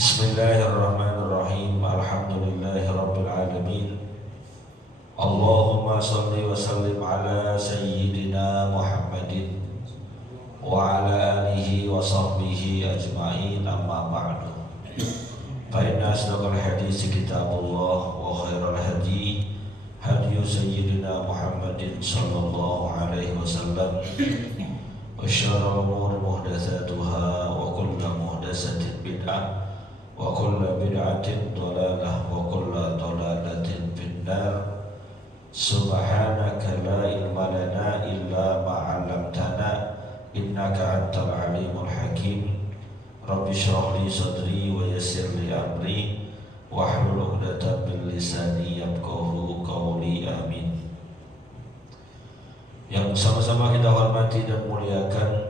Bismillahirrahmanirrahim. Alhamdulillahirabbil alamin. Allahumma shalli wa sallim ala sayyidina Muhammadin wa ala alihi wa sahbihi ajma'in, amma ba'du. Fa inna asdaqal hadits kitabullah wa khairal hadi hadiyu sayyidina Muhammadin sallallahu alaihi wasallam. Wa syarrul umuri muhdatsatuha wa kullu muhdatsatin bid'ah wa kullu bid'atin dhalalah wa kullu dhalalatin finnar. Subhanaka la ilma lana illa ma 'allamtana innaka antal alimul hakim. Rabbi shrah li sadri wa yassir li amri wahlul 'uqdatam min lisani yafqahu qawli. Amin. Yang sama-sama kita hormati dan muliakan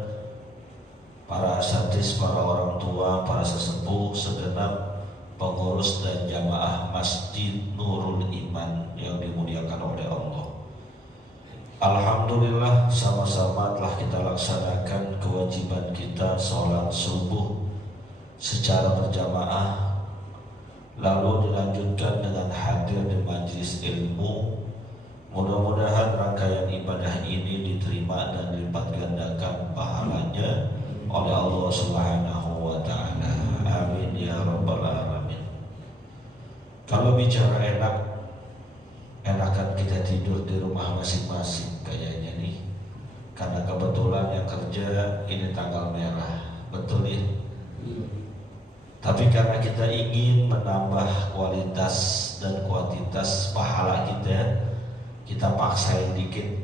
para asatidz, para orang tua, para sesepuh, segenap pengurus dan jamaah Masjid Nurul Iman yang dimuliakan oleh Allah. Alhamdulillah, sama-sama telah kita laksanakan kewajiban kita sholat subuh secara berjamaah, lalu dilanjutkan dengan hadir di majelis ilmu. Mudah-mudahan rangkaian ibadah ini diterima dan dilipat gandakan pahalanya oleh Allah Subhanahu wa ta'ala. Amin ya rabbal alamin. Kalau bicara enakan kita tidur di rumah masing-masing kayaknya nih, karena kebetulan yang kerja ini tanggal merah, betul ya? Tapi karena kita ingin menambah kualitas dan kuantitas pahala kita paksain dikit,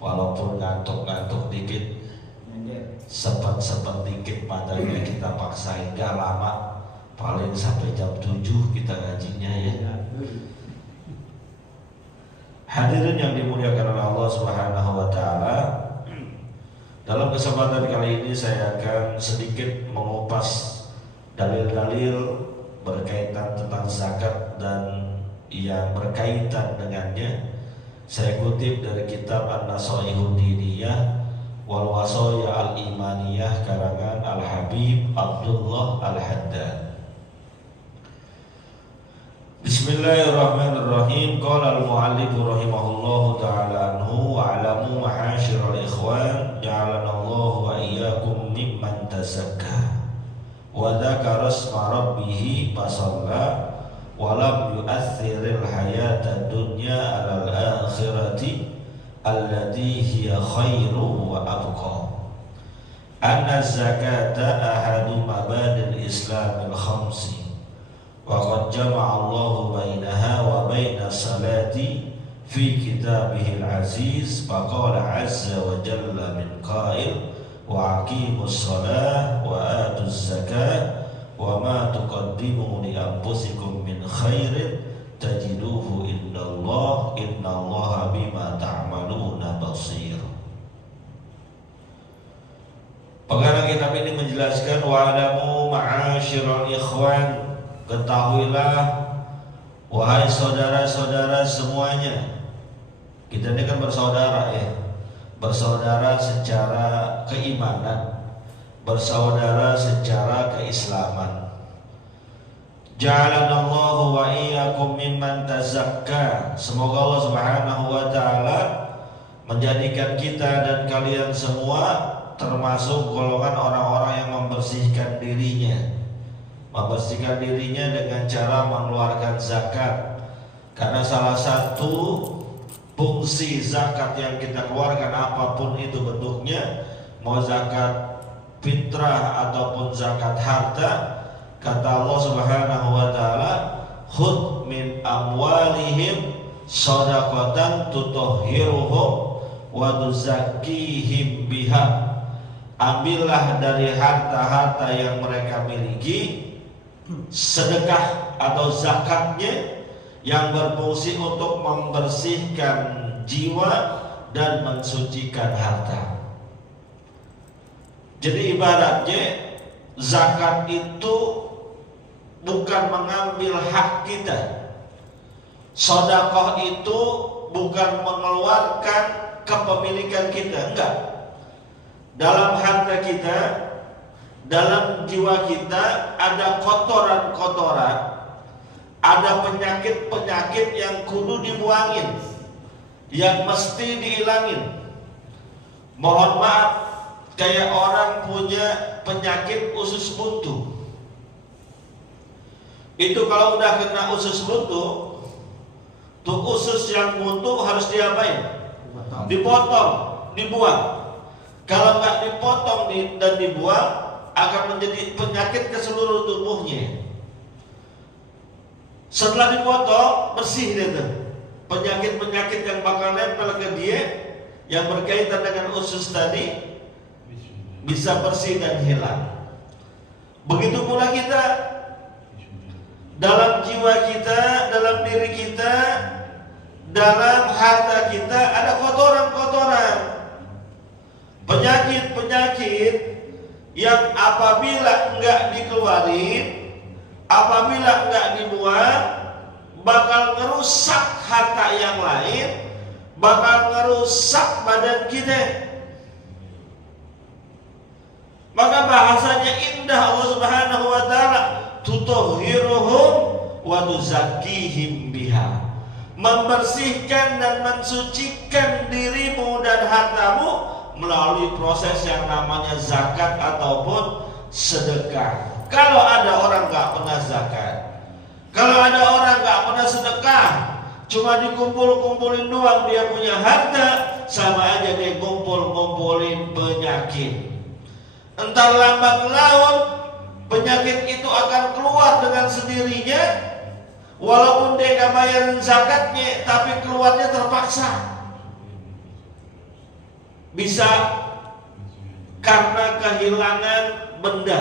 walaupun ngantuk-ngantuk dikit, sepet-sepet dikit matanya kita paksain, gak lama, paling sampai jam 7 kita ngajinya ya. Hadirin yang dimuliakan oleh Allah Subhanahu wa ta'ala, dalam kesempatan kali ini saya akan sedikit mengupas dalil-dalil berkaitan tentang zakat dan yang berkaitan dengannya. Saya kutip dari kitab An-Nasaihud Diniyah wal Wasaya Al-Imaniyah karangan Al-Habib Abdullah Al-Haddad. Bismillahirrahmanirrahim. Qala al-mu'allif rahimahullahu ta'ala anhu wa 'alamu ma'asyiral ikhwan ja'alanallahu wa iyyakum mimman tazakka wa dzakara isma rabbih fasalla wa lam yu'aththiril hayata dunya 'alal akhirati allati hiya khairu wa abqa. Anna zakata ahadu mabadil islamil khamsi wa qad jama'a Allahu bainaha wa baina salati fi kitabihil aziz faqala azza wa jalla min qail wa aqimus salah wa atuz zakah wa ma tuqaddimu li anfusikum min khairin tajiduhu indallah innallaha bima ta'maluna basir. Pengarang kitab ini menjelaskan wa alamu ma'asyiral ikhwan, ketahuilah wahai saudara-saudara semuanya. Kita ini kan bersaudara ya, bersaudara secara keimanan, bersaudara secara keislaman. Ja'alanallahu wa iyyakum mimman tazakka. Semoga Allah Subhanahu wa ta'ala menjadikan kita dan kalian semua termasuk golongan orang-orang yang membersihkan dirinya. Membersihkan dirinya dengan cara mengeluarkan zakat. Karena salah satu fungsi zakat yang kita keluarkan, apapun itu bentuknya, mau zakat fitrah ataupun zakat harta, kata Allah Subhanahu wa ta'ala, khudh min amwalihim shadaqatan tutahhiruhum wa tuzakkihim biha. Ambillah dari harta-harta yang mereka miliki sedekah atau zakatnya yang berfungsi untuk membersihkan jiwa dan mensucikan harta. Jadi ibaratnya zakat itu bukan mengambil hak kita. Sedekah itu bukan mengeluarkan kepemilikan kita, enggak. Dalam harta kita, dalam jiwa kita ada kotoran-kotoran, ada penyakit-penyakit yang kudu dibuangin, yang mesti dihilangin. Mohon maaf, kayak orang punya penyakit usus buntu. Itu kalau udah kena usus buntu, tuh usus yang buntu harus diapain? Dipotong, dibuang. Kalau nggak dipotong dan dibuang, akan menjadi penyakit ke seluruh tubuhnya. Setelah dipotong, bersih itu. Penyakit-penyakit yang bakal nempel ke dia, yang berkaitan dengan usus tadi, bisa bersih dan hilang. Begitu pula kita, dalam jiwa kita, dalam diri kita, dalam harta kita ada kotoran-kotoran, penyakit-penyakit yang apabila enggak dikeluarin, apabila enggak dibuang, bakal ngerusak harta yang lain, bakal ngerusak badan kita. Maka bahasanya indah Allah Subhanahu wa taala, tutahhiruhum wa tuzakkihim biha. Membersihkan dan mensucikan dirimu dan hartamu melalui proses yang namanya zakat ataupun sedekah. Kalau ada orang nggak pernah zakat, kalau ada orang nggak pernah sedekah, cuma dikumpul-kumpulin doang dia punya harta, sama aja dia kumpul-kumpulin penyakit. Entar lambat laun penyakit itu akan keluar dengan sendirinya, walaupun dia nggak bayarin zakatnya, tapi keluarnya terpaksa. Bisa karena kehilangan benda.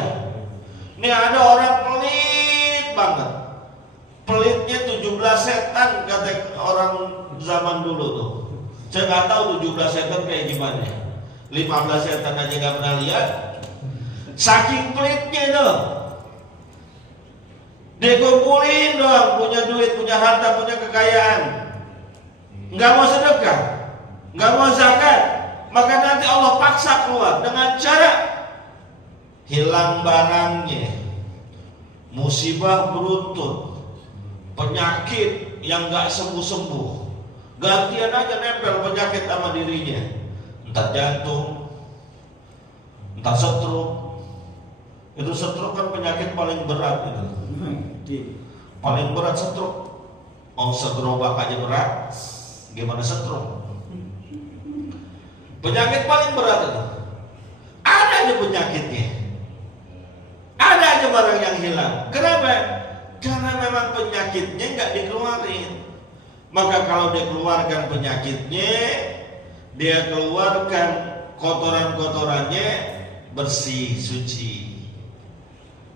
Ini ada orang pelit banget. Pelitnya 17 setan kata orang zaman dulu tuh. Saya nggak tahu 17 setan kayak gimana. 15 setan aja nggak pernah lihat. Saking pelitnya itu. Dia kumpulin doang, punya duit, punya harta, punya kekayaan. Nggak mau sedekah, nggak mau zakat. Maka nanti Allah paksa keluar dengan cara hilang barangnya, musibah beruntun, penyakit yang gak sembuh-sembuh, gantian aja nempel penyakit sama dirinya, entah jantung, entah stroke. Itu stroke kan penyakit paling berat itu. Paling berat stroke. Oh, segerobak aja berat, gimana stroke? Penyakit paling berat itu. Ada aja penyakitnya, ada aja barang yang hilang. Kenapa? Karena memang penyakitnya nggak dikeluarin. Maka kalau dia keluarkan penyakitnya, dia keluarkan kotoran-kotorannya, bersih, suci.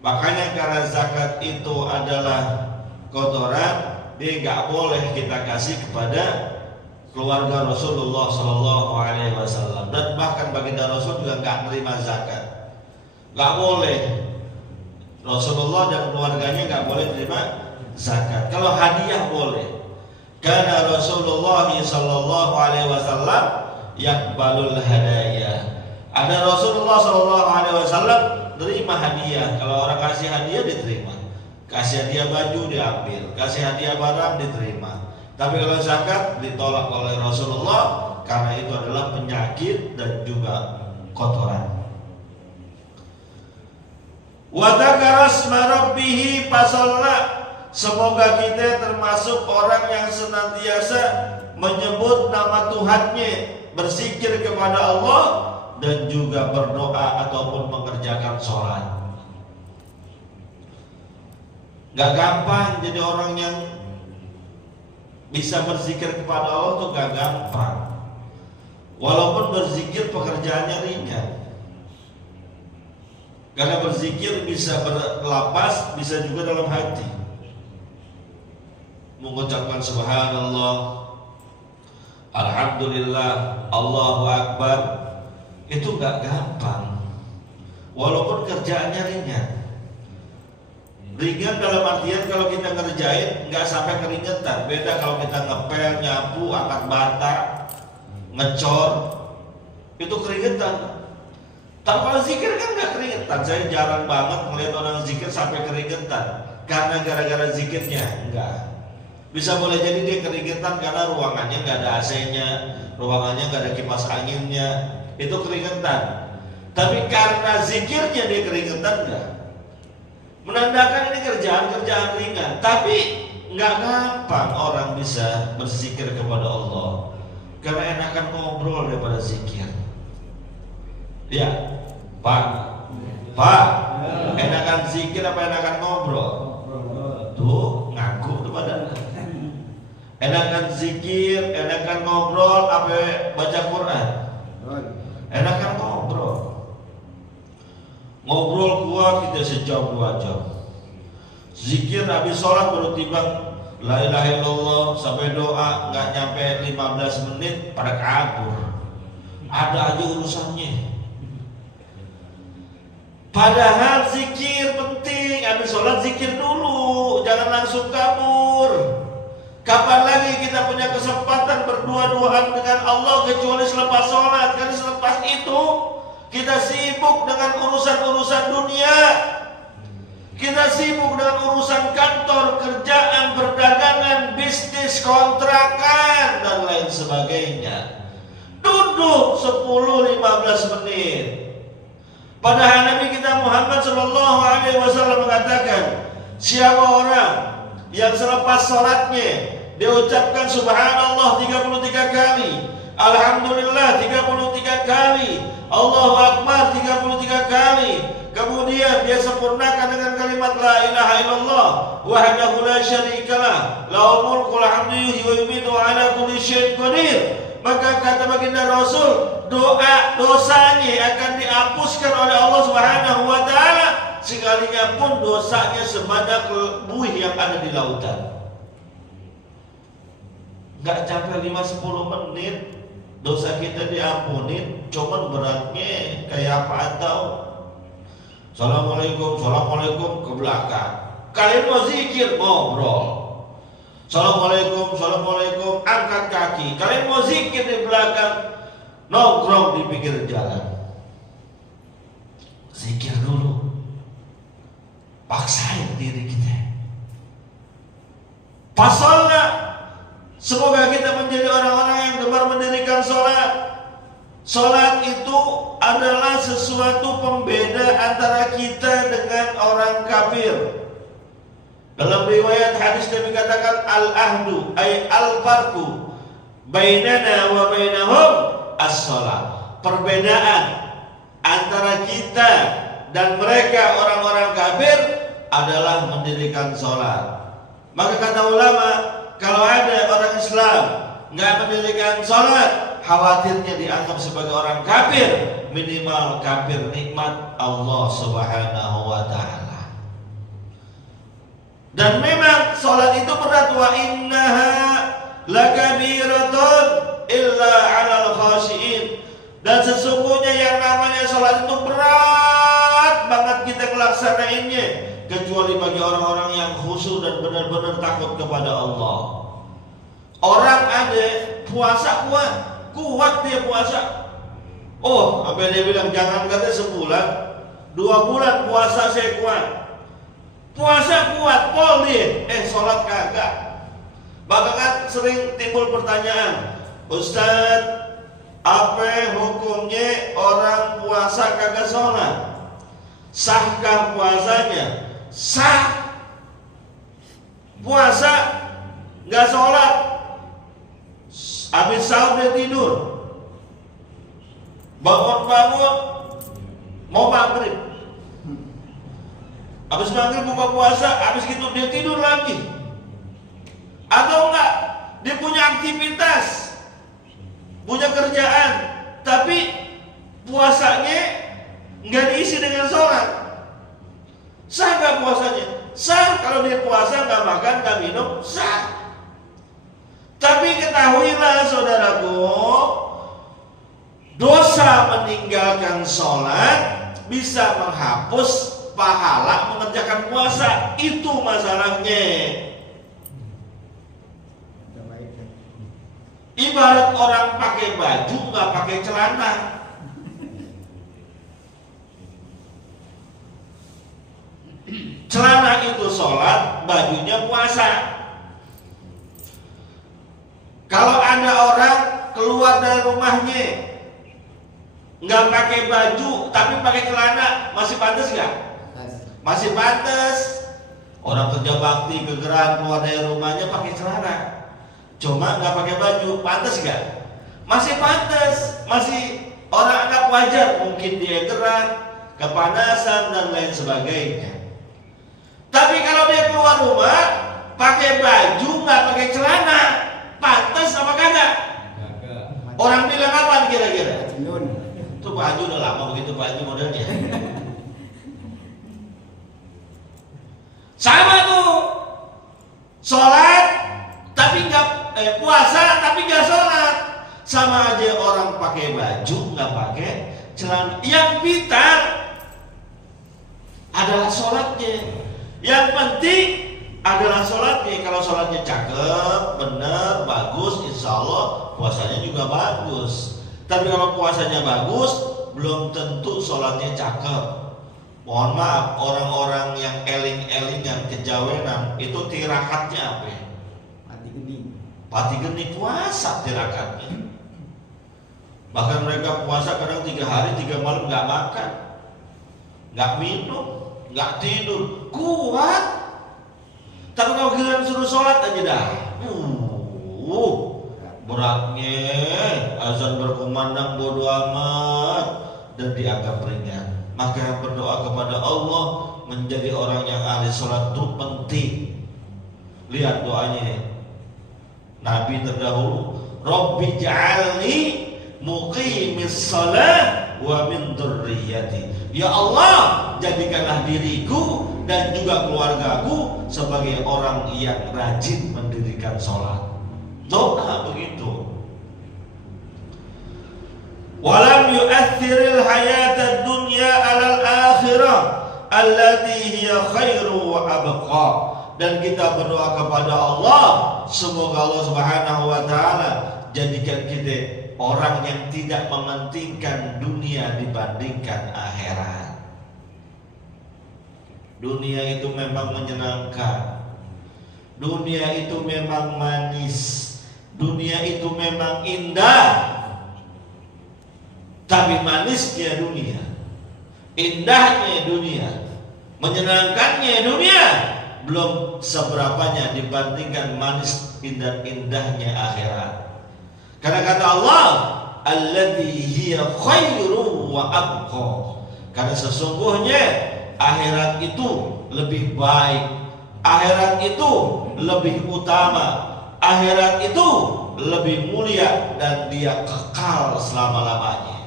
Makanya karena zakat itu adalah kotoran, dia nggak boleh kita kasih kepada keluarga Rasulullah Shallallahu Alaihi Wasallam, dan bahkan baginda Rasul juga nggak menerima zakat, nggak boleh. Rasulullah dan keluarganya nggak boleh menerima zakat. Kalau hadiah boleh, karena Rasulullah Shallallahu Alaihi Wasallam yakbalul hadaya. Ada Rasulullah Shallallahu Alaihi Wasallam terima hadiah. Kalau orang kasih hadiah diterima, kasih hadiah baju diambil, kasih hadiah barang diterima. Tapi kalau zakat ditolak oleh Rasulullah karena itu adalah penyakit dan juga kotoran. Wa dzakara asma rabbih fasalla. Semoga kita termasuk orang yang senantiasa menyebut nama Tuhannya, berzikir kepada Allah dan juga berdoa ataupun mengerjakan sholat. Gak gampang jadi orang yang bisa berzikir kepada Allah tuh gak gampang. Walaupun berzikir pekerjaannya ringan. Karena berzikir bisa berlapas, bisa juga dalam hati. Mengucapkan subhanallah, alhamdulillah, Allahu Akbar, itu gak gampang. Walaupun kerjaannya ringan. Ringan dalam artian kalau kita ngerjain nggak sampai keringetan. Beda kalau kita ngepel, nyapu, angkat bata, ngecor, itu keringetan. Tanpa zikir kan nggak keringetan. Saya jarang banget melihat orang zikir sampai keringetan karena gara-gara zikirnya. Enggak. Bisa boleh jadi dia keringetan karena ruangannya nggak ada AC-nya, ruangannya nggak ada kipas anginnya, itu keringetan. Tapi karena zikirnya dia keringetan enggak. Menandakan ini kerjaan ringan. Tapi nggak gampang orang bisa berzikir kepada Allah karena enakan ngobrol daripada zikir. Ya, Pak, enakan zikir apa enakan ngobrol? Tuh, ngaku tuh badan. Enakan zikir, enakan ngobrol, apa baca Quran? Enakan ngobrol. Ngobrol kuat kita sejam 2 jam. Zikir habis sholat baru tiba la ilaha illallah sampai doa nggak nyampe 15 menit pada kabur. Ada aja urusannya. Padahal zikir penting, habis sholat zikir dulu, jangan langsung kabur. Kapan lagi kita punya kesempatan berdua-duaan dengan Allah kecuali selepas sholat? Karena selepas itu kita sibuk dengan urusan-urusan dunia, kita sibuk dengan urusan kantor, kerjaan, perdagangan, bisnis, kontrakan dan lain sebagainya. Duduk 10-15 menit. Padahal Nabi kita Muhammad SAW mengatakan, siapa orang yang selepas sholatnya dia ucapkan subhanallah 33 kali, alhamdulillah 33 kali, Allahu Akbar 33 kali, kemudian dia sempurnakan dengan kalimat la ilaha illallah wahdahu la syarikalah lahul mulku wal hamdu yuhyi wa yumiitu wa ala kulli syai'in qadir, maka kata baginda Rasul, doa dosanya akan dihapuskan oleh Allah Subhanahu wa taala sekalinya pun dosanya sebanyak buih yang ada di lautan. Gak sampai 5-10 menit dosa kita diampunin, cuman beratnya kayak apa atau Assalamualaikum ke belakang. Kalian mau zikir, ngobrol. Assalamualaikum, angkat kaki. Kalian mau zikir di belakang, nongkrong di pinggir jalan. Zikir dulu. Paksain diri kita. Pasalnya semoga kita menjadi orang-orang yang gemar mendirikan sholat. Sholat itu adalah sesuatu pembeda antara kita dengan orang kafir. Dalam riwayat hadis Nabi katakan al-ahdu ay al-farqu bainana wa bainahum as-sholat. Perbedaan antara kita dan mereka orang-orang kafir adalah mendirikan sholat. Maka kata ulama, kalau ada orang Islam nggak mendirikan sholat, khawatirnya dianggap sebagai orang kafir, minimal kafir nikmat Allah Subhanahu wa ta'ala. Dan memang sholat itu berat, wa innaha lakabiratun illa 'alal khashiin. Dan sesungguhnya yang namanya sholat itu berat banget kita ngelaksanainnya, kecuali bagi orang-orang yang khusyuk dan benar-benar takut kepada Allah. Orang ada puasa kuat dia puasa. Oh, sampai dia bilang jangan kata sebulan, 2 bulan puasa saya kuat. Puasa kuat, pol dia, sholat kagak. Bahkan sering timbul pertanyaan, Ustaz, apa hukumnya orang puasa kagak sholat? Sahkah puasanya? Sah. Puasa nggak sholat, habis sahur dia tidur, bangun mau maghrib, habis maghrib buka puasa, habis gitu dia tidur lagi. Atau enggak, dia punya aktivitas, punya kerjaan, tapi puasanya nggak diisi dengan sholat. Sah nggak puasanya? Sah. Kalau dia puasa nggak makan nggak minum, sah. Tapi ketahuilah saudaraku, dosa meninggalkan sholat bisa menghapus pahala mengerjakan puasa. Itu masalahnya. Ibarat orang pakai baju nggak pakai celana. orang itu sholat, bajunya puasa. Kalau ada orang keluar dari rumahnya nggak pakai baju tapi pakai celana, masih pantas nggak? Masih pantas. Orang kerja bakti kegerahan keluar dari rumahnya pakai celana, cuma nggak pakai baju, pantas nggak? Masih pantas, masih orang anggap wajar. Mungkin dia gerah, kepanasan dan lain sebagainya. Tapi kalau dia keluar rumah pakai baju nggak pakai celana, pantas apa kagak? Orang bilang apa kira-kira? Itu baju udah lama begitu baju modelnya. Sama tuh, sholat tapi nggak puasa tapi nggak sholat, sama aja orang pakai baju nggak pakai celana. Yang vital adalah sholatnya. Yang penting adalah sholatnya. Kalau sholatnya cakep, benar, bagus, insya Allah puasanya juga bagus. Tapi kalau puasanya bagus, belum tentu sholatnya cakep. Mohon maaf, orang-orang yang eling-eling yang kejawenan itu tirakatnya apa ya? Pati geni puasa tirakatnya. Bahkan mereka puasa kadang 3 hari 3 malam nggak makan, nggak minum, nggak tidur, kuat. Tapi kalau giliran suruh sholat aja dah, beratnya. Azan berkumandang bodo amat dan dianggap ringan. Maka berdoa kepada Allah menjadi orang yang ahli sholat itu penting. Lihat doanya Nabi terdahulu, Rabbi ja'alni muqimis shalah wa min dzurriyyati. Ya Allah, jadikanlah diriku dan juga keluargaku sebagai orang yang rajin mendirikan sholat. Doa begitu. Walam yu'athiril hayatad dunya alal akhirah allati hiya khairu wa abqa. Dan kita berdoa kepada Allah, semoga Allah Subhanahu wa taala jadikan kita orang yang tidak mementingkan dunia dibandingkan akhirat. Dunia itu memang menyenangkan, dunia itu memang manis, dunia itu memang indah. Tapi manisnya dunia, indahnya dunia, menyenangkannya dunia belum seberapanya dibandingkan manis dan indahnya akhirat. Karena kata Allah, alladzi hiya khairu wa abqa. Karena sesungguhnya akhirat itu lebih baik, akhirat itu lebih utama, akhirat itu lebih mulia dan dia kekal selama-lamanya.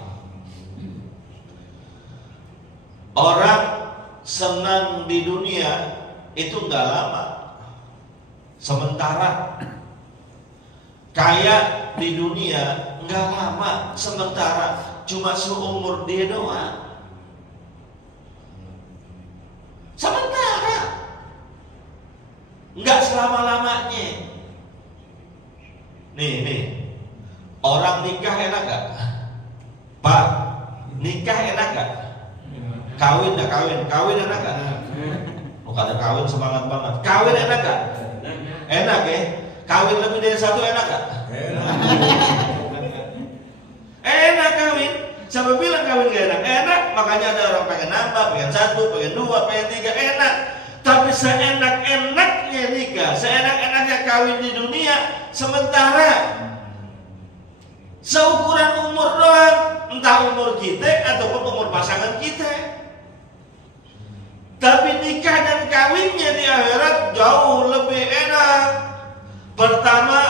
Orang senang di dunia itu nggak lama, sementara kaya di dunia nggak lama, sementara cuma seumur dia doang. Sementara nggak selama-lamanya. Nih, orang nikah enak gak? Pak, nikah enak gak? Kawin dah kawin enak gak? Oh kada kawin semangat banget. Kawin enak gak? Enak ya? Kawin lebih dari satu enak gak? Enak kawin. Siapa bilang kawin gak enak? Enak, makanya ada orang pengen nambah, pengen 1, pengen 2, pengen 3, enak. Tapi seenak-enaknya nikah, seenak-enaknya kawin di dunia, sementara seukuran umur doang, entah umur kita ataupun umur pasangan kita. Tapi nikah dan kawinnya di akhirat jauh lebih enak. Pertama,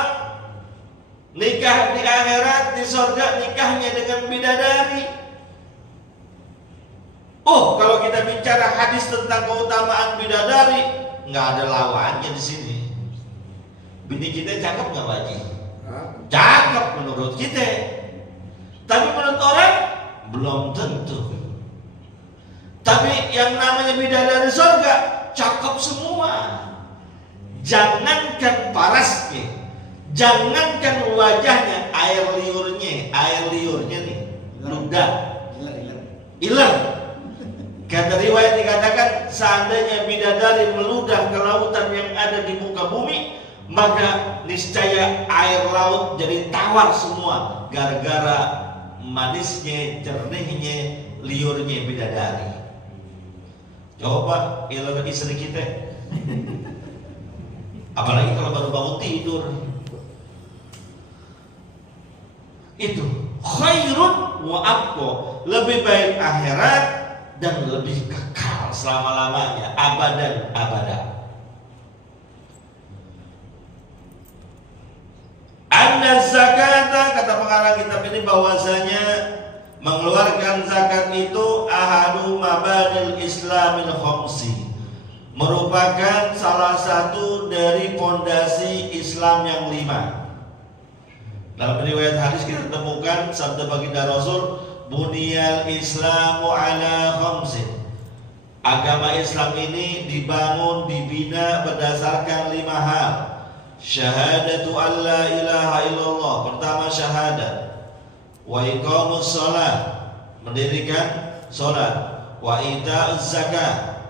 nikah di akhirat di surga nikahnya dengan bidadari. Oh, kalau kita bicara hadis tentang keutamaan bidadari, nggak ada lawannya di sini. Bini kita cakep nggak Pak Haji? Cakep menurut kita. Tapi menurut orang belum tentu. Tapi yang namanya bidadari surga cakep semua. Jangankan parasnya, jangankan wajahnya, air liurnya nih, ludah, iler. Kata riwayat dikatakan, seandainya bidadari meludah ke lautan yang ada di muka bumi, maka niscaya air laut jadi tawar semua gara-gara manisnya, jernihnya, liurnya bidadari. Coba ilang istri kita, apalagi kalau baru bangun tidur. Itu khairun wa abqa, lebih baik akhirat dan lebih kekal selama-lamanya, abadan abada. Anna zakata, kata pengarang kitab ini, bahwasanya mengeluarkan zakat itu ahadu mabadil islamil khamsi, merupakan salah satu dari fondasi Islam yang 5. Dalam riwayat hadis kita temukan sabda baginda Rasul, buniyal islamu ala khamsin. Agama Islam ini dibangun, dibina berdasarkan 5 hal. Syahadatu an la ilaha illallah, pertama syahadat. Wa iqamus shalah, mendirikan salat. Wa ita'uz zakat,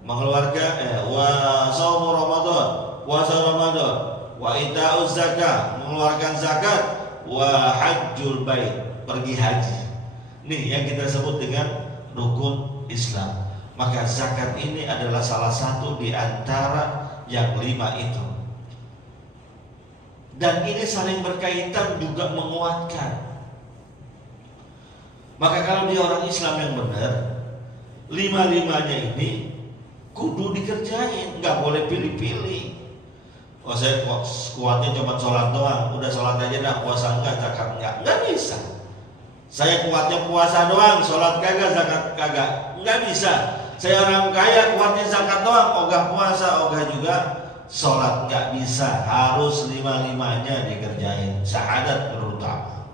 mengeluarkan wa shaum ramadan, puasa ramadan. Wa ita'uz zakat, mengeluarkan zakat. Wa hajjul bait, pergi haji. Ini yang kita sebut dengan rukun Islam. Maka zakat ini adalah salah satu di antara yang 5 itu. Dan ini saling berkaitan, juga menguatkan. Maka kalau dia orang Islam yang benar, 5-5-nya ini kudu dikerjain, nggak boleh pilih-pilih. Oh, saya kuatnya cuma sholat doang, udah sholat aja dah, puasa enggak, zakat enggak bisa. Saya kuatnya puasa doang, sholat kagak, zakat kagak, nggak bisa. Saya orang kaya, kuatnya zakat doang, ogah puasa, ogah juga sholat, nggak bisa. Harus 5-5-nya dikerjain, syahadat terutama.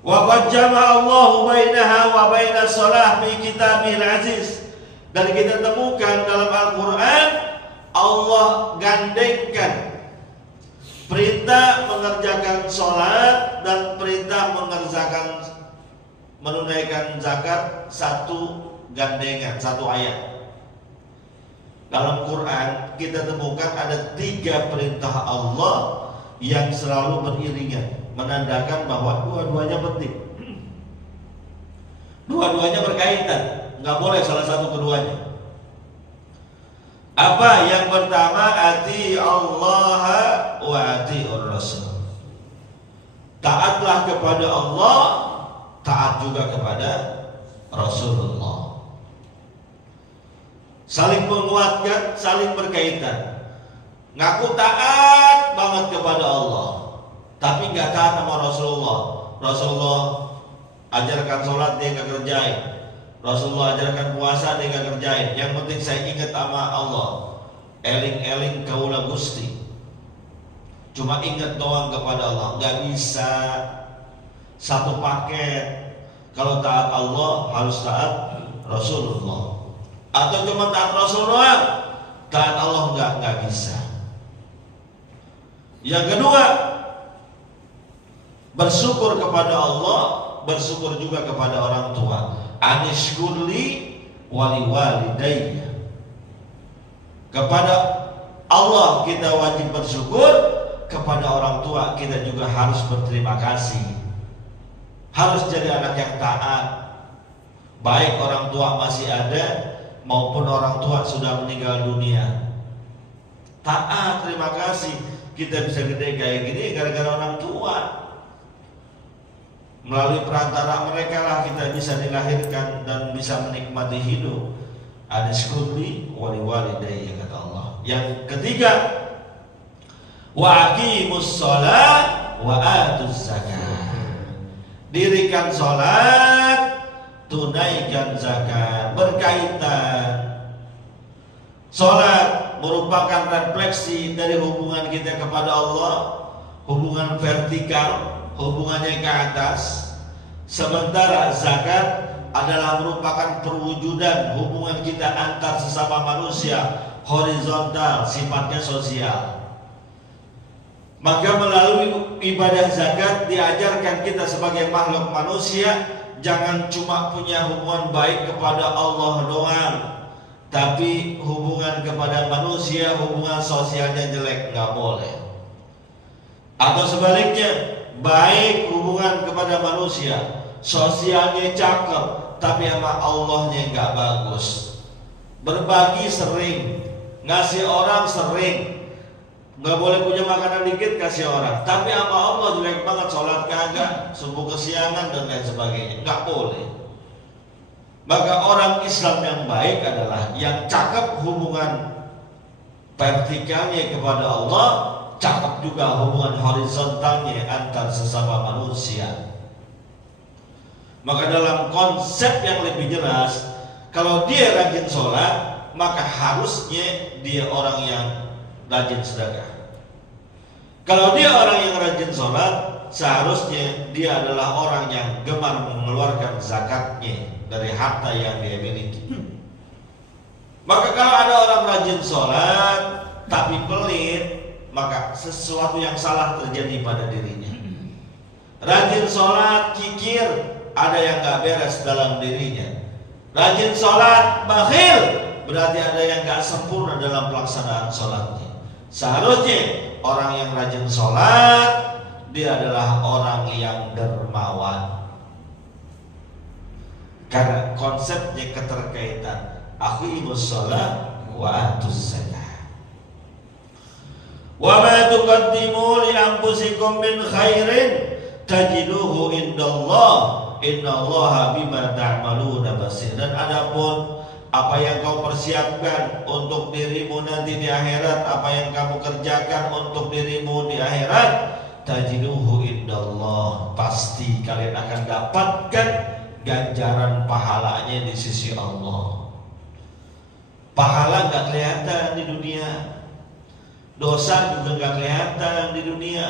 Wa qad jama'a Allahu bainaha wa bainas shalah fi kitabihil aziz. Dan kita temukan dalam Al-Quran, Allah gandengkan perintah mengerjakan sholat dan perintah menunaikan zakat, satu gandengan, satu ayat. Dalam Quran kita temukan ada 3 perintah Allah yang selalu beriringan, menandakan bahwa dua-duanya penting, dua-duanya berkaitan, nggak boleh salah satu keduanya. Apa yang pertama? Ati Allah wa ati Rasul. Taatlah kepada Allah, taat juga kepada Rasulullah. Saling menguatkan, saling berkaitan. Ngaku taat banget kepada Allah, tapi nggak taat sama Rasulullah. Rasulullah ajarkan sholat, dia nggak kerjain. Rasulullah ajarkan puasa, dia nggak kerjain. Yang penting saya ingat sama Allah, eling-eling kaula Gusti, cuma ingat doang kepada Allah. Nggak bisa satu paket. Kalau taat Allah harus taat Rasulullah, atau cuma taat Rasulullah, taat Allah nggak bisa. Yang kedua, bersyukur kepada Allah, bersyukur juga kepada orang tua. Anishkurli wali walidayya. Kepada Allah kita wajib bersyukur, kepada orang tua kita juga harus berterima kasih. Harus jadi anak yang taat, baik orang tua masih ada maupun orang tua sudah meninggal dunia. Taat, terima kasih. Kita bisa gede kayak gini gara-gara orang tua. Melalui perantara mereka lah kita bisa dilahirkan dan bisa menikmati hidup. Anishkurli wali walidayya, kata Allah. Yang ketiga, wa aqimus shalah wa atuz zakat. Dirikan sholat, tunaikan zakat, berkaitan. Sholat merupakan refleksi dari hubungan kita kepada Allah, hubungan vertikal, hubungannya ke atas. Sementara zakat adalah merupakan perwujudan hubungan kita antar sesama manusia, horizontal, sifatnya sosial. Maka melalui ibadah zakat diajarkan kita sebagai makhluk manusia jangan cuma punya hubungan baik kepada Allah doang, tapi hubungan kepada manusia, hubungan sosialnya jelek, nggak boleh. Atau sebaliknya, baik hubungan kepada manusia, sosialnya cakep, tapi sama Allahnya nggak bagus. Berbagi sering, ngasih orang sering, nggak boleh punya makanan dikit kasih orang, tapi sama Allah jelek banget, sholat kagak, subuh kesiangan dan lain sebagainya, nggak boleh. Maka orang Islam yang baik adalah yang cakep hubungan vertikalnya kepada Allah, cakep juga hubungan horizontalnya antar sesama manusia. Maka dalam konsep yang lebih jelas, kalau dia rajin sholat, maka harusnya dia orang yang rajin sedekah. Kalau dia orang yang rajin sholat, seharusnya dia adalah orang yang gemar mengeluarkan zakatnya dari harta yang dia miliki. Maka kalau ada orang rajin sholat tapi pelit, maka sesuatu yang salah terjadi pada dirinya. Rajin sholat kikir, ada yang gak beres dalam dirinya. Rajin sholat bakhil, berarti ada yang gak sempurna dalam pelaksanaan sholatnya. Seharusnya orang yang rajin sholat, dia adalah orang yang dermawan. Karena konsepnya keterkaitan aqimus shalah wa atuz zakah. Wa ma tuqaddimu li anfusikum min khairin tajiduhu indallah, innallaha bima ta'maluna basir. Dan adapun apa yang kau persiapkan untuk dirimu nanti di akhirat, apa yang kamu kerjakan untuk dirimu di akhirat, tajiduhu indallah, pasti kalian akan dapatkan ganjaran pahalanya di sisi Allah. Pahala gak kelihatan di dunia, dosa juga gak kelihatan di dunia.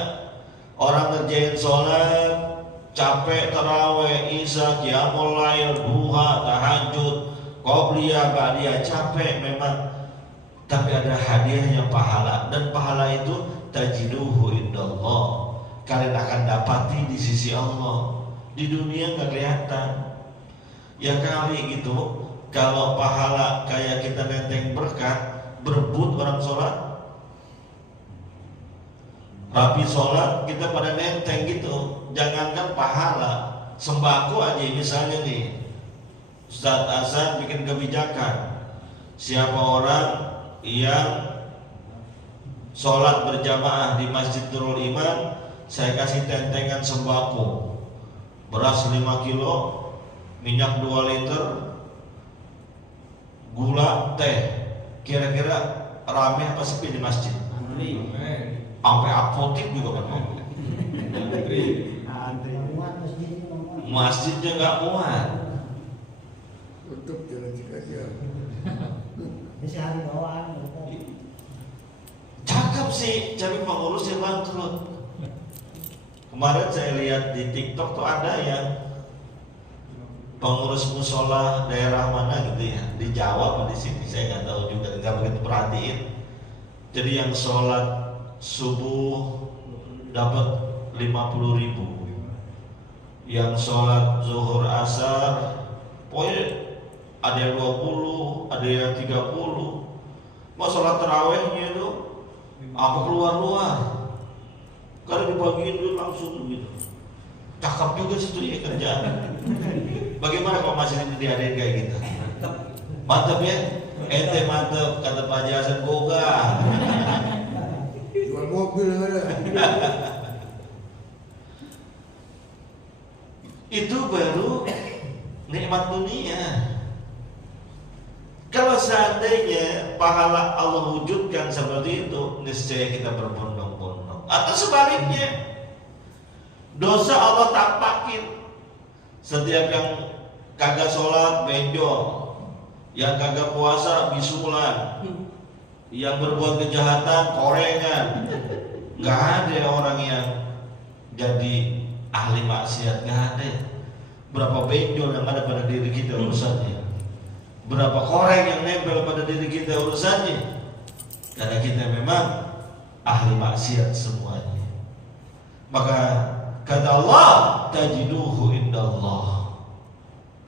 Orang ngerjain sholat, capek taraweh, isya, qiyamul lail, duha, tahajud, qobliyah, ba'diyah, capek memang, tapi ada hadiahnya pahala, dan pahala itu tajiduhu indallah, kalian akan dapati di sisi Allah. Di dunia nggak kelihatan. Ya kali gitu, kalau pahala kayak kita nenteng berkat, berebut orang sholat, rapi sholat, kita pada nenteng gitu. Jangankan pahala, sembako aja misalnya nih, Ustaz Hasan bikin kebijakan, siapa orang yang sholat berjamaah di Masjid Nurul Iman, saya kasih tentengan sembako, beras 5 kilo, minyak 2 liter, gula, teh. Kira-kira rame apa sepi di masjid? Sampai apotek juga kan. Masjidnya nggak muat. Untuk jalan Cikajang. Cakep sih, tapi pengurusnya bangkrut. Kemarin saya lihat di TikTok tuh ada yang pengurus musola daerah mana gitu ya, di Jawa atau di sini saya nggak tahu juga, nggak begitu perhatiin. Jadi yang sholat subuh dapat 50.000, yang sholat zuhur asar, pokoknya ada yang 20, ada yang 30. Mau sholat tarawehnya itu apa keluar-luar, kalau dibagiin dulu langsung gitu. Cakep juga situ ya kerjaan. Bagaimana kalau masih diadain kayak gitu? Mantap ya, ente mantap, kata Pak Haji Hasan Boga. Jual mobil ada. Itu baru nikmat dunia. Kalau seandainya pahala Allah wujudkan seperti itu, niscaya kita berbondong-bondong. Atau sebaliknya, dosa Allah tampakin. Setiap yang kagak sholat benjol, yang kagak puasa bisulan, yang berbuat kejahatan korengan. Nggak ada orang yang jadi ahli maksiat, nggak ada. Berapa benjol yang ada pada diri kita urusannya, berapa koreng yang nempel pada diri kita urusannya, karena kita memang ahli maksiat semuanya. Maka kata Allah, tajiduhu indallah,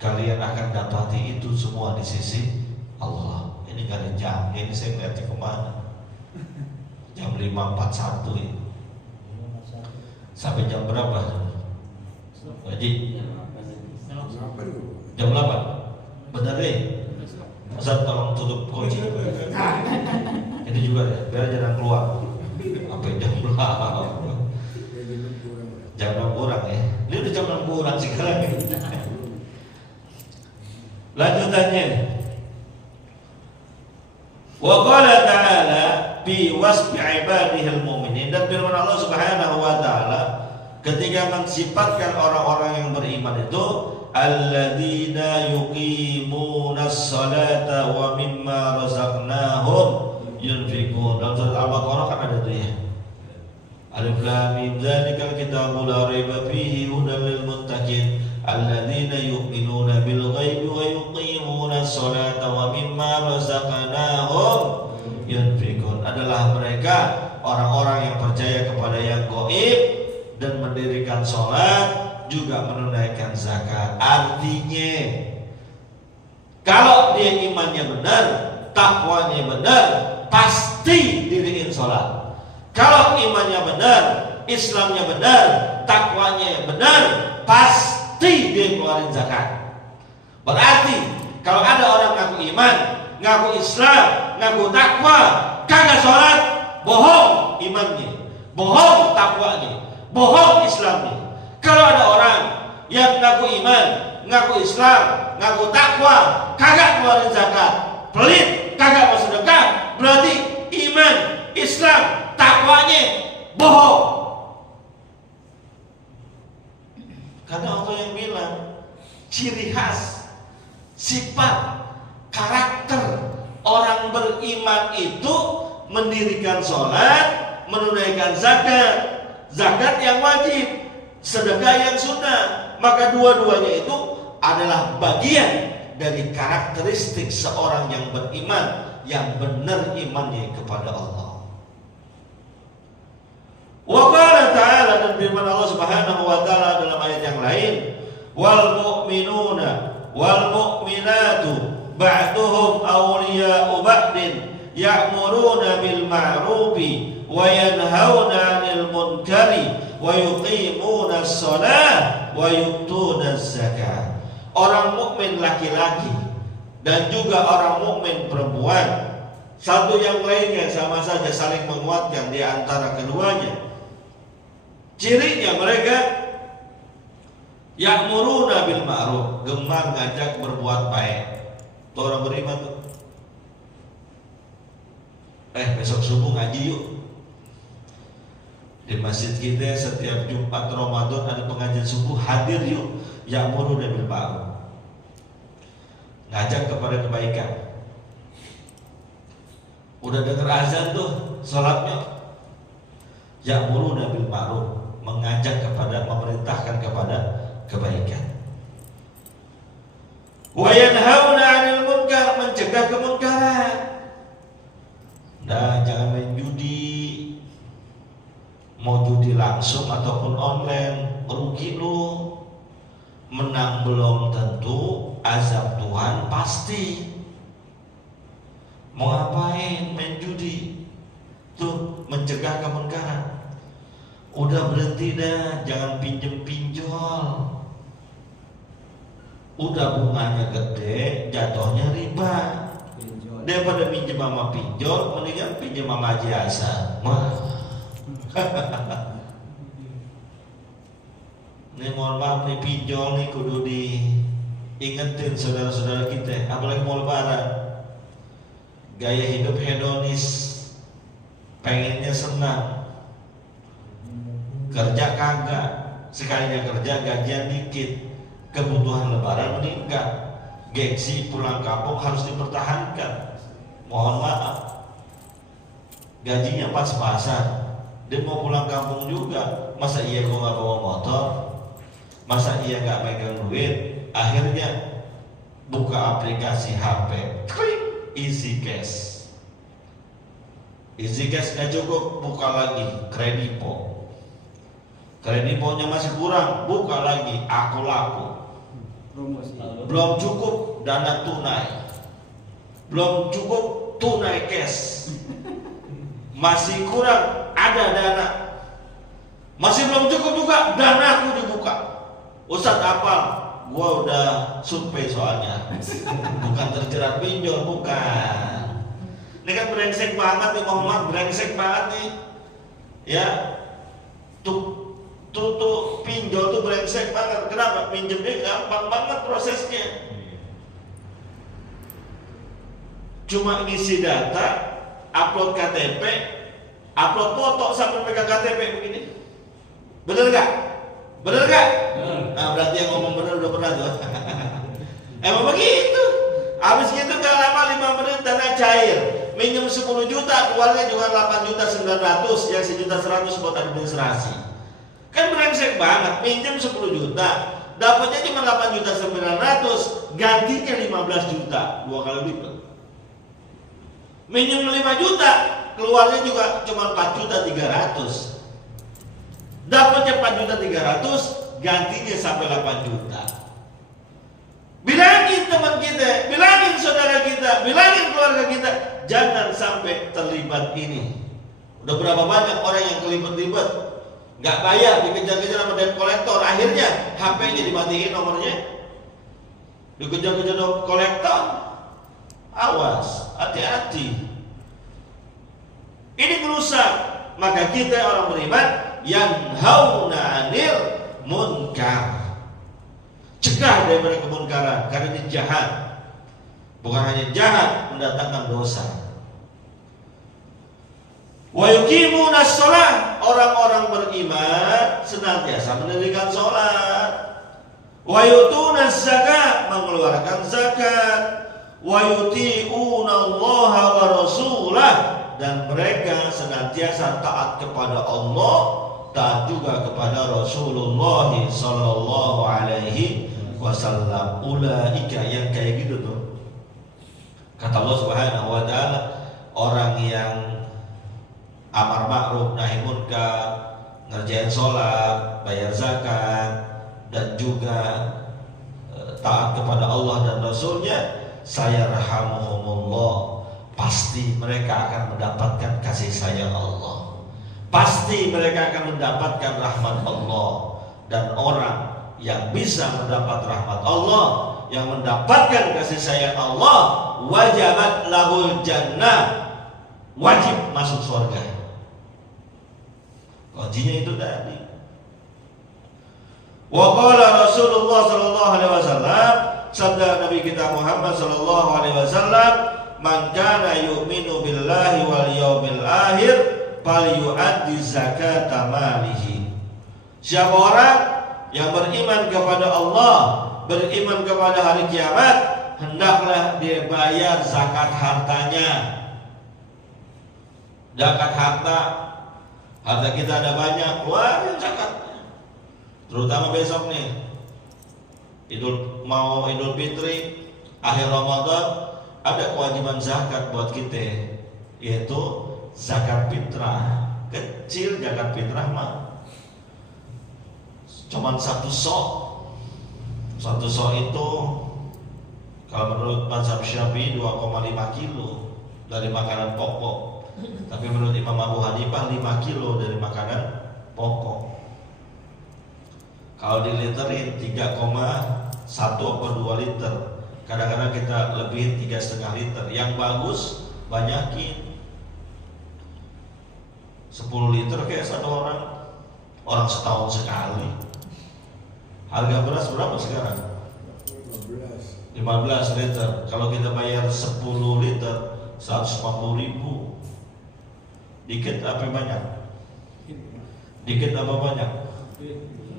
kalian akan dapati itu semua di sisi Allah. Ini gak ada jam, ini saya ngeliatnya kemana? Jam 5.41 ini. Sampai jam berapa? Haji? Jam 8? Benar deh? Ustaz tolong tutup kunci. Ini juga deh, biar jangan keluar. Sampai jam berapa? Jam 6 kurang ya. Ini udah jam 6 kurang sekarang ya. Lanjutannya. Wa qala ta'ala bi wasfi ibadihil mu'minin, dan firman Allah Subhanahu wa taala ketika mensifatkan orang-orang yang beriman itu alladzina yuqimunas salata wa mimma razaqnahum yunfiqun. Dalam surat Al-Baqarah kan ada tuh ya. Alif lam mim dzalikal kitabu la raiba fihi hudal lil muttaqin alladzina yu'minuna bil ghaibi wa yuqimunas salata wa mimma razaqnahum yunfiqun. Adalah mereka orang-orang yang percaya kepada yang gaib dan mendirikan salat juga menunaikan zakat. Artinya kalau dia imannya benar, takwanya benar, pasti diriin salat. Kalau imannya benar, Islamnya benar, takwanya benar, pasti dia keluarin zakat. Berarti kalau ada orang ngaku iman, ngaku Islam, ngaku takwa, kagak sholat, bohong imannya, bohong takwanya, bohong Islamnya. Kalau ada orang yang ngaku iman, ngaku Islam, ngaku takwa, kagak keluarin zakat, pelit, kagak mau sedekah, berarti iman, Islam, takwanya bohong. Karena Allah yang bilang ciri khas, sifat, karakter orang beriman itu mendirikan sholat, menunaikan zakat, zakat yang wajib, sedekah yang sunnah. Maka dua-duanya itu adalah bagian dari karakteristik seorang yang beriman, yang benar imannya kepada Allah. Wa qala ta'ala, dan firman Allah Subhanahu wa taala dalam ayat yang lain, wal mu'minuna wal mu'minatu ba'duhum awliya'u ba'din ya'muruna bil ma'rufi wa yanhauna 'anil munkari wa yuqimuna as-shalah wa yu'tuna az-zakah. Orang mukmin laki-laki dan juga orang mukmin perempuan, satu yang lainnya sama saja saling menguatkan di antara keduanya. Cirinya mereka ya'muruna bil ma'ruf, gemar ngajak berbuat baik. Tuh orang beriman tuh. Besok subuh ngaji yuk. Di masjid kita setiap Jumat Ramadan ada pengajian subuh, hadir yuk. Ya'muruna bil ma'ruf, ngajak kepada kebaikan. Udah dengar azan tuh, salatnya ya'muruna bil ma'ruf, mengajak kepada, memerintahkan kepada kebaikan. Wa yanhauna 'anil munkar, mencegah kemunkaran. Nah, jangan main judi. Mau judi langsung ataupun online, rugi lu. Menang belum tentu, azab Tuhan pasti. Mau ngapain main judi? Tuh, mencegah kemunkaran. Udah berhenti dah, jangan pinjem-pinjol. Udah bunganya gede, jatuhnya riba. Daripada pinjem sama pinjol, mendingan pinjem sama jasa. Ini mohon maaf nih, pinjol nih kudu diingetin saudara-saudara kita, apalagi mau lebaran. Gaya hidup hedonis, pengennya senang, kerja kagak, sekalinya kerja gajian dikit, kebutuhan lebaran meningkat, gengsi pulang kampung harus dipertahankan. Mohon maaf, gajinya pas-pasan, dia mau pulang kampung juga. Masa iya gua nggak bawa motor, masa iya nggak megang duit. Akhirnya buka aplikasi HP, klik Easy Cash. Easy Cash nggak cukup, buka lagi Kredipo. Krediponya masih kurang, buka lagi Aku Laku. belum cukup dana tunai, belum cukup tunai cash, masih kurang ada dana, masih belum cukup juga danaku dibuka. Ustadz apal, gua udah survei soalnya, bukan terjerat pinjol, bukan. Ini kan brengsek banget nih Muhammad, brengsek banget nih, ya. Tuh pinjol tuh brengsek banget. Kenapa? Minjemnya gampang banget prosesnya. Cuma ngisi data, upload KTP, upload foto sampai pegang KTP begini. Bener gak? Bener gak? Nah berarti yang ngomong bener udah pernah tuh. Emang begitu. Habis gitu gak lama 5 menit dana cair. Minjem 10 juta, keluarnya juga 8.900.000, yang 1.100.000 buat administrasi. Kan brengsek banget, minjem 10 juta, dapatnya cuma 8.900.000, gantinya 15 juta, 2 kali lipat. Minjem 5 juta, keluarnya juga cuma 4.300.000. Dapatnya 4.300.000, gantinya sampai 8 juta. Bilangin teman kita, bilangin saudara kita, bilangin keluarga kita, jangan sampai terlibat ini. Udah berapa banyak orang yang terlibat-libat, nggak bayar, dikejar-kejar sama debt collector, akhirnya HP-nya dimatiin nomornya, dikejar-kejar kolektor. Awas, hati-hati. Ini merusak. Maka kita orang beriman yanhauna 'anil munkar, cegah daripada kemunkaran, karena ini jahat. Bukan hanya jahat, mendatangkan dosa. Wa yuqimuna shalah, orang-orang beriman senantiasa mendirikan sholat. Wa yutuna zakat, mengeluarkan zakat. Wa yuti'una Allah wa rasulah, dan mereka senantiasa taat kepada Allah, taat juga kepada Rasulullah sallallahu alaihi wasallam. Ulaika, yang kayak gitu tuh, kata Allah Subhanahu wa taala, orang yang amar ma'ruf nahi munkar, ngerjain sholat, bayar zakat, dan juga taat kepada Allah dan Rasulnya, sayarhamuhumullah, pasti mereka akan mendapatkan kasih sayang Allah, pasti mereka akan mendapatkan rahmat Allah. Dan orang yang bisa mendapat rahmat Allah, yang mendapatkan kasih sayang Allah, wajabat lahul jannah, wajib masuk surga. Kuncinya itu tadi. Wa qala Rasulullah sallallahu alaihi wasallam, sabda Nabi kita Muhammad sallallahu alaihi wasallam, man kana yu'minu billahi wal yaumil akhir falyu'addi zakata malihi. Siapa orang yang beriman kepada Allah, beriman kepada hari kiamat, hendaklah dia bayar zakat hartanya. Zakat harta kita ada banyak, keluarin zakatnya. Terutama besok nih, Idul Fitri, akhir Ramadan, ada kewajiban zakat buat kita, yaitu zakat fitrah. Kecil zakat fitrah mah, cuman satu sok itu kalau menurut mazhab Syafi'i 2,5 kilo dari makanan pokok. Tapi menurut Imam Abu Hanifah 5 kilo dari makanan pokok. Kalau diliterin 3,1 atau 2 liter. Kadang-kadang kita lebihin 3,5 liter. Yang bagus banyakin 10 liter kayak satu orang setahun sekali. Harga beras berapa sekarang? 15 liter. Kalau kita bayar 10 liter 150.000. Dikit apa banyak? Dikit apa banyak?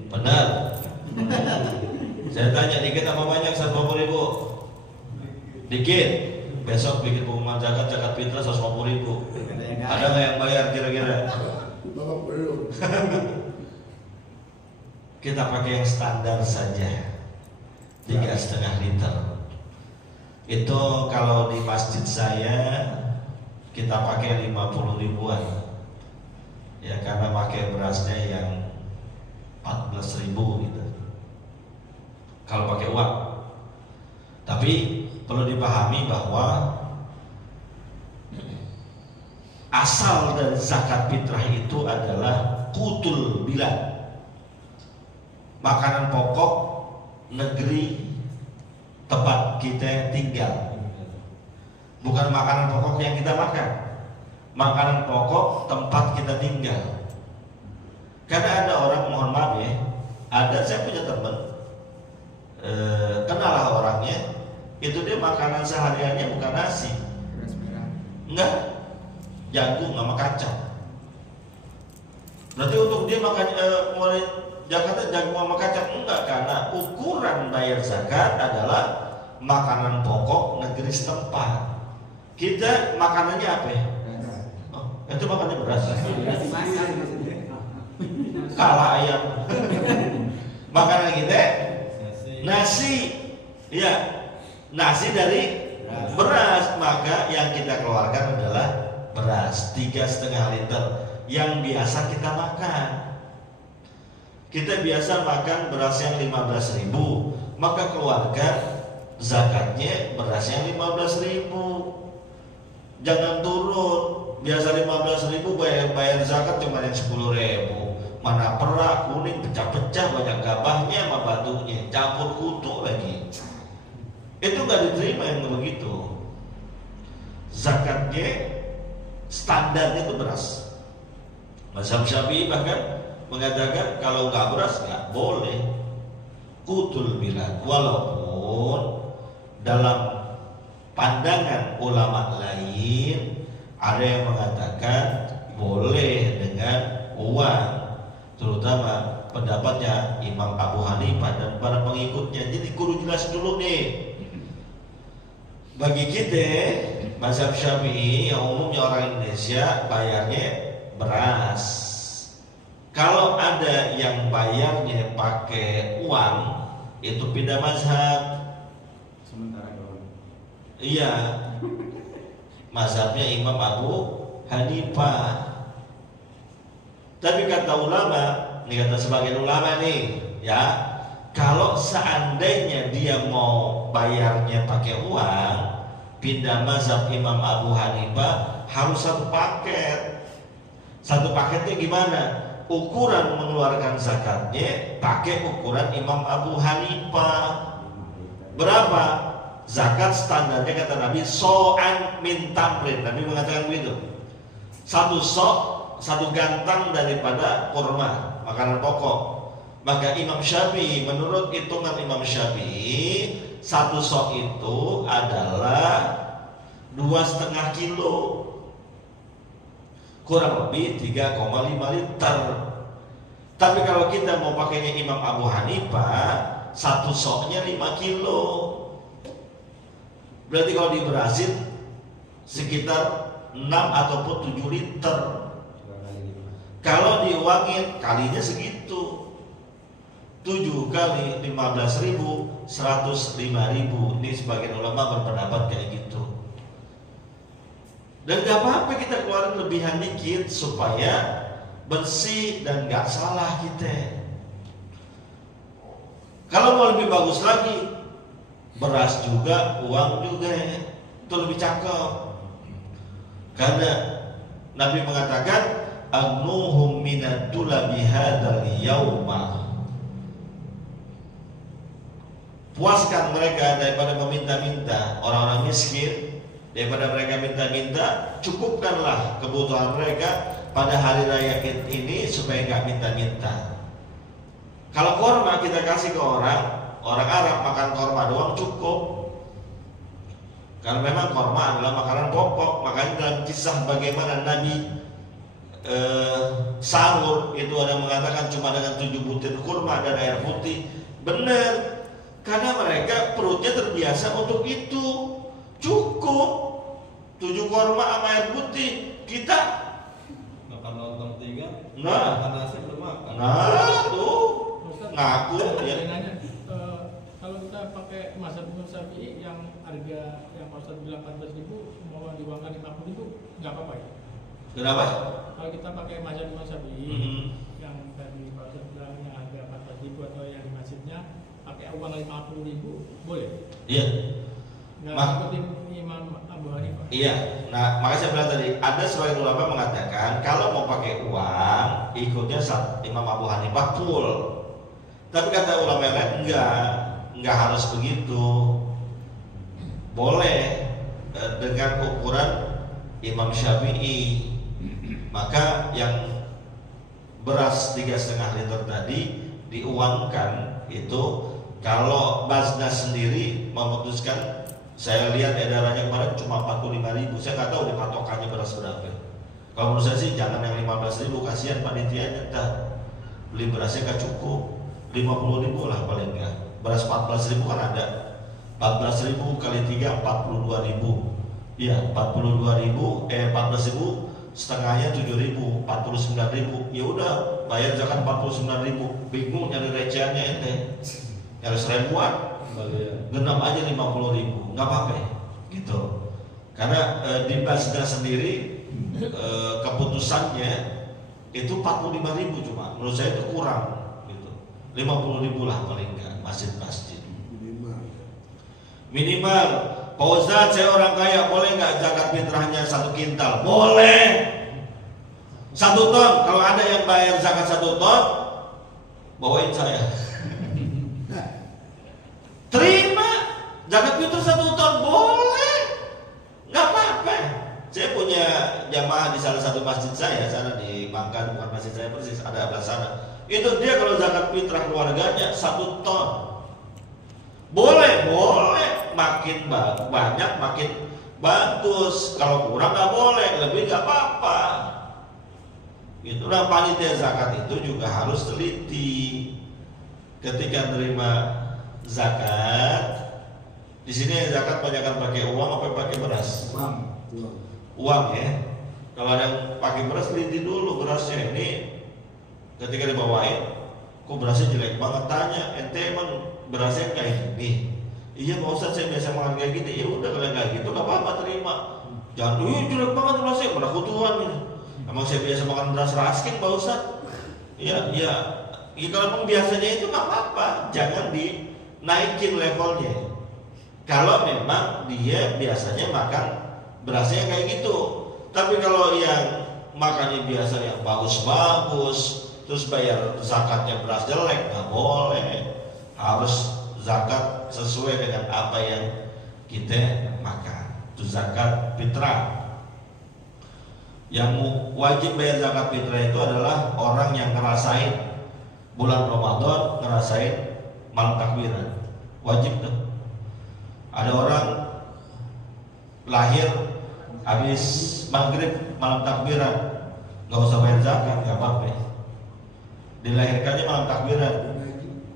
Benar. Saya tanya, dikit apa banyak 150.000? Dikit. Besok bikin pengumuman zakat fitrah 150.000. Ada nggak yang bayar kira-kira? Bapak belum. Kita pakai yang standar saja, 3,5 liter. Itu kalau di masjid saya kita pakai 50 ribuan. Ya karena pakai berasnya yang 14.000 gitu. kalau pakai uang. Tapi perlu dipahami bahwa asal dari zakat fitrah itu adalah qutul bilad, makanan pokok negeri tempat kita tinggal. Bukan makanan pokok yang kita makan, makanan pokok tempat kita tinggal. Karena ada orang, mohon maaf ya, saya punya teman, kenal lah orangnya, itu dia makanan sehariannya bukan nasi, enggak, jagung sama kacang. Berarti untuk dia makan mulai Jakarta jagung sama kacang enggak, karena ukuran bayar zakat adalah makanan pokok negeri setempat. Kita makanannya apa ya? Oh, itu makannya beras. Kalah ayam. Makanan kita nasi. Ya, nasi dari beras. Maka yang kita keluarkan adalah beras 3,5 liter yang biasa kita makan. Kita biasa makan beras yang 15.000, maka keluarkan zakatnya beras yang 15.000. Jangan turun, biasa 15.000 bayar zakat cuma yang 10.000. Mana perak, kuning, pecah-pecah, banyak gabahnya sama batunya, campur kutu lagi. Itu nggak diterima yang begitu. Zakatnya standarnya itu beras. Mazhab Syafi'i bahkan mengatakan kalau nggak beras nggak boleh qutul bilad, walaupun dalam pandangan ulama lain ada yang mengatakan boleh dengan uang, terutama pendapatnya Imam Abu Hanifah dan para pengikutnya. Jadi kudu jelas dulu nih, bagi kita mazhab Syafi'i yang umumnya orang Indonesia bayarnya beras. Kalau ada yang bayarnya pakai uang, itu pindah mazhab. Iya, mazhabnya Imam Abu Hanifah. Tapi kata ulama, ini kata sebagian ulama nih, ya, kalau seandainya dia mau bayarnya pakai uang, pindah mazhab Imam Abu Hanifah harus satu paket. Satu paketnya gimana? Ukuran mengeluarkan zakatnya pakai ukuran Imam Abu Hanifah. Berapa? Zakat standarnya kata Nabi so'an min tamrin. Nabi mengatakan begitu. Satu satu gantang daripada kurma, makanan pokok. Maka Imam Syafi'i, menurut hitungan Imam Syafi'i, satu sok itu adalah 2,5 kilo, kurang lebih 3,5 liter. Tapi kalau kita mau pakainya Imam Abu Hanifah, satu soknya 5 kilo. Berarti kalau di Brasil sekitar 6 ataupun 7 liter. Kalau diuangin kalinya segitu, 7 kali 15.000, 105.000. Ini sebagian ulama berpendapat kayak gitu. Dan gak apa-apa kita keluarin lebihan dikit supaya bersih dan gak salah kita. Kalau mau lebih bagus lagi, beras juga, uang juga, itu lebih cakep. Karena Nabi mengatakan agnuhum minad-dulabi hadzal yauma, puaskan mereka daripada meminta-minta, orang-orang miskin daripada mereka minta-minta, cukupkanlah kebutuhan mereka pada hari raya ini supaya nggak minta-minta. Kalau korma kita kasih ke orang Arab makan korma doang cukup, karena memang korma adalah makanan pokok. Makanya dalam kisah bagaimana Nabi sahur itu ada mengatakan cuma dengan 7 butir kurma dan air putih. Benar, karena mereka perutnya terbiasa untuk itu. Cukup 7 korma sama air putih. Kita makan lontong 3, nah, makan nasi belum makan. Nah tuh ngaku ya. Kalau kita pakai mazhab Imam Syafi'i yang harga yang Pak Ustadz bilang 14.000 mau diuangkan 50.000 nggak apa-apa ya? Kenapa? Kalau kita pakai mazhab Imam Syafi'i yang tadi Pak Ustadz bilang yang harga 14.000 atau yang di masjidnya pakai pakai uang 50.000 boleh? Iya. Nggak ikutin Imam Abu Hanifah. Iya. Nah, makanya saya bilang tadi ada sebagian ulama mengatakan kalau mau pakai uang ikutnya Imam Abu Hanifah full. Tapi kata ulama yang lain enggak harus begitu. Boleh dengan ukuran Imam Syafi'i. Maka yang beras 3,5 liter tadi diuangkan itu kalau Basnas sendiri memutuskan, saya lihat edarannya kemarin cuma 45.000. Saya nggak tahu di patokannya beras berapa. Kalau menurut saya sih jangan yang 15.000, kasihan panitianya, beli berasnya nggak cukup. 50.000 lah paling nggak. Beras 14.000 kan ada. 14.000 kali 3 42.000. Iya, 42.000 14.000 setengahnya 7.000, 49.000. Ya udah, bayar zakat 49.000. Bingung nyari recehannya ente. Nyari seribuan. Genap aja 50.000. Enggak apa-apa gitu. Karena di Basda sendiri keputusannya itu 45.000 cuma. Menurut saya itu kurang gitu. 50.000 lah paling enggak masjid-masjid. Minimal. Pak Ustadz, saya orang kaya, boleh nggak zakat fitrahnya 1 kintal? Boleh. 1 ton. Kalau ada yang bayar zakat 1 ton, bawain saya. Terima zakat fitrah 1 ton, boleh. Nggak apa-apa. Saya punya jamaah di salah satu masjid saya, sana di Bangka, bukan masjid saya persis, ada sebelah sana. Itu dia kalau zakat fitrah keluarganya 1 ton. Boleh. Makin banyak makin bagus. Kalau kurang nggak boleh, lebih nggak apa-apa. Itulah panitia zakat itu juga harus teliti ketika menerima zakat. Di sini zakat banyakkan pakai uang apa pakai beras? Uang ya. Kalau ada yang pakai beras, teliti dulu berasnya. Ini ketika dibawain, kok berasnya jelek banget, tanya, ente emang berasnya kayak gini? Iya Pak Ustadz, saya biasa makan kayak gini. Ya udah, kalau kayak gitu nggak apa-apa, terima. Jangan jelek banget berasnya, mana kutuan gitu. Emang saya biasa makan beras raskin Pak Ustadz. Ya kalau memang biasanya itu nggak apa-apa, jangan dinaikin levelnya. Kalau memang dia biasanya makan berasnya kayak gitu. Tapi kalau yang makannya biasa yang bagus-bagus, terus bayar zakatnya beras jelek, nggak boleh. Harus zakat sesuai dengan apa yang kita makan. Itu zakat fitrah. Yang wajib bayar zakat fitrah itu adalah orang yang ngerasain bulan Ramadan, ngerasain malam takbiran. Wajib tuh. Ada orang lahir habis maghrib malam takbiran, nggak usah bayar zakat, nggak apa-apa. Dilahirkannya malam takbiran,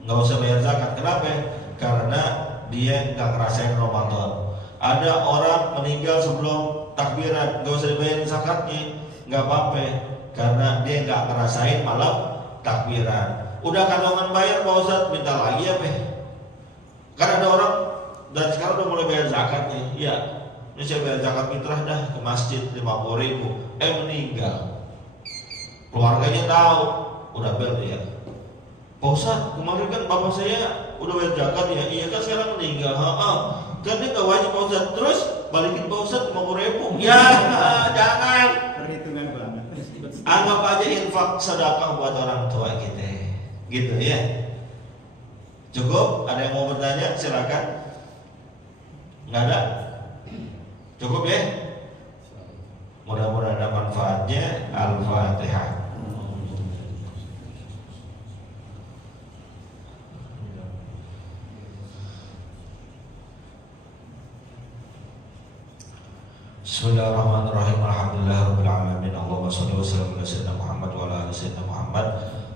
nggak usah bayar zakat. Kenapa? Karena dia nggak ngerasain Ramadan. Ada orang meninggal sebelum takbiran, nggak usah dibayar zakatnya, nggak apa-apa, karena dia nggak ngerasain malam takbiran. Udah kandungan bayar Pak Ustadz, minta lagi apa? Karena ada orang dan sekarang udah mulai bayar zakatnya. Ya, ini saya bayar zakat fitrah dah ke masjid 50.000. Meninggal, keluarganya tahu, udah bayar ya. Pak Ustadz, kemarin kan bapak saya udah bayar zakat ya. Iya kan sekarang meninggal. Kan dia nggak wajib Pak Ustadz. Terus balikin Pak Ustadz 50.000. Ya jangan. Perhitungan banget. Anggap aja infak sedekah buat orang tua kita. Gitu ya. Cukup? Ada yang mau bertanya? Silakan. Nggak ada? Cukup ya? Mudah-mudahan ada manfaatnya. Al-Fatihah. Bismillahirrahmanirrahim. Alhamdulillahirabbil alamin. Allahumma shalli wa sallim ala sayyidina Muhammad wa ala ali sayyidina Muhammad.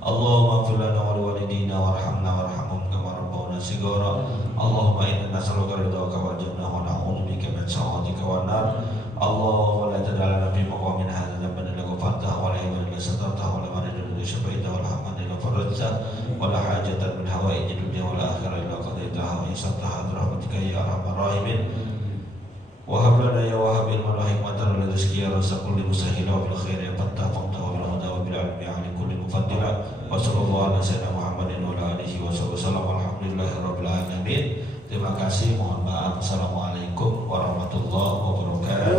Allahumma ighfir lana wa liwalidina warhamna warhamhum kama rabbawna shighara. Allahumma inna nas'aluka ridhaka wal jannah wa na'udzubika min sakhatika wan nar. Allahumma la tad'a lana fi maqamin hadza dhanban illa ghafartahu wa la ilaha illa satartahu wa la maridan illa shafaitahu wa la hamdan illa farajtahu wa la hajatan min hawaijid dunya wal akhirah illa qadaitaha wa yassartaha bi rahmatika ya arhamar rahimin. Wahab lana ya wahab ilman wa hikmatan wa rizqi ya razzaq kulli musahhil wa bil khair ya fattah wa bil huda wa bil ilmi ya ali kulli mufattah fadila. Wa sallallahu ala sayyidina Muhammadin wa ala alihi wa sallam. Alhamdulillahirabbil alamin. Terima kasih, mohon maaf. Assalamualaikum warahmatullahi wabarakatuh.